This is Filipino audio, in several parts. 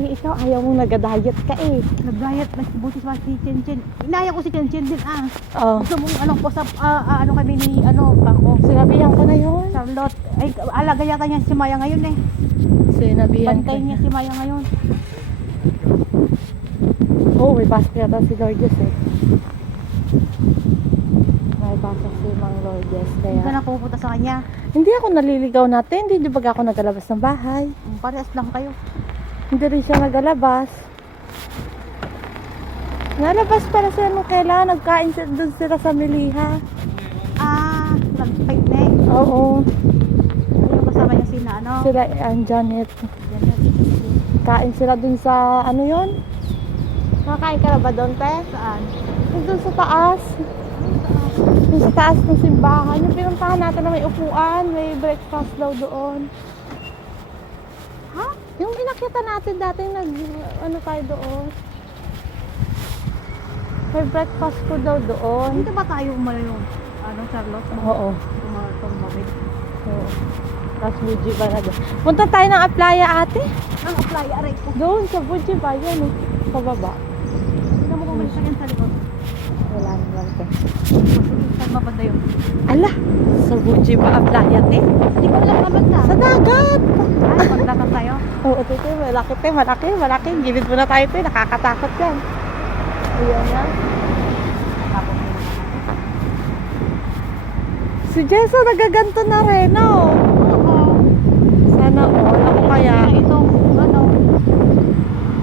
Eh, ikaw ayaw mong nag-diet ka eh. Nag-diet, nagbutis pa si Chen Chen. Inaya ko si Chen Chen din Oh, Gusto mong post up, ano kami ni, bako. sinabihan ko na yun. Charlotte. Ay, alaga yata niya si Maya ngayon eh. Sinabihan ko Bantay niya na. si Maya ngayon. Oo, may pasok yata si Lourdes eh. May pasok si Mang Lourdes. Hindi ka Kaya na pupunta sa kanya. hindi ako naliligaw natin. Hindi ba ako nagalabas ng bahay? Parehas lang kayo. Hindi rin siya nagalabas. Nalabas pala sila nung kailan. Nagkain sila doon sila sa Miliha. Nag-picnic. Oo. Yung kasama niya sina, Sila ang Janet. Kain sila dun sa ano yun? Nakakain ka na ba doon, te? Saan? Doon sa taas. Doon sa taas ng simbahan. Yung pinuntahan natin na may upuan. May breakfast daw doon. Ha? Yung pinakita natin dati ano tayo doon. May breakfast ko daw doon. Dito ba tayo umalayo? Charlotte? Oo. Tumawid. Oo. Tapos Buji ba na doon. Punta tayo ng Aplaya, ate. Ang apply, aray ko. Doon sa Buji ba? Yan oh. Pababa. Hindi mo kung may sakyan sa likod. Wala naman te. Saan mabanda yun? Ala, sa Buji ba Aplaya, te? Hindi ko alam naman na. Sa dagat. Ay, pagdating tayo. Oo, te, malaki te, malaki. Gilid muna tayo te, nakakatakot yan. Ayan na. Tapos yun. Si Jessa nagaganto na rin, oh. Oo. Sana all. Ako kaya. Ito,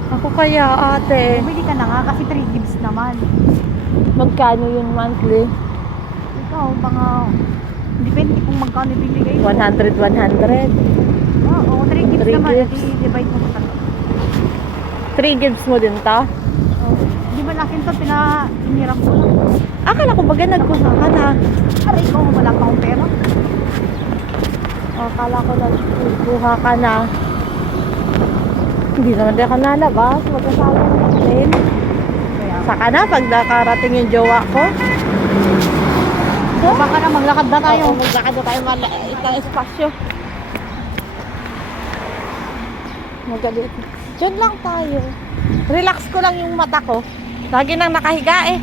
Ako kaya, ate. bumili ka na nga kasi 3 gigs naman. Magkano yun monthly? Ikaw, mga, depende kung magkano bibigay mo. 100. Oo, 3 gigs 3 naman. gigs. I-divide mo sa 3 gives mo din ta? Di ba nakin to, pinainiram ko lang. Akala ko baga nagkuha ka na. Aray ko, wala pa akong pera. Akala ko nagkuha ka na. Hindi naman din ako nalabas. Magkasama naman din. Kaya, Saka na pag nakarating yung jowa ko. baka na maglakad na tayo. Oo, maglakad na tayo maliit ang espasyo. Magalit. Diyan lang tayo. Relax ko lang yung mata ko. Lagi nang nakahiga eh.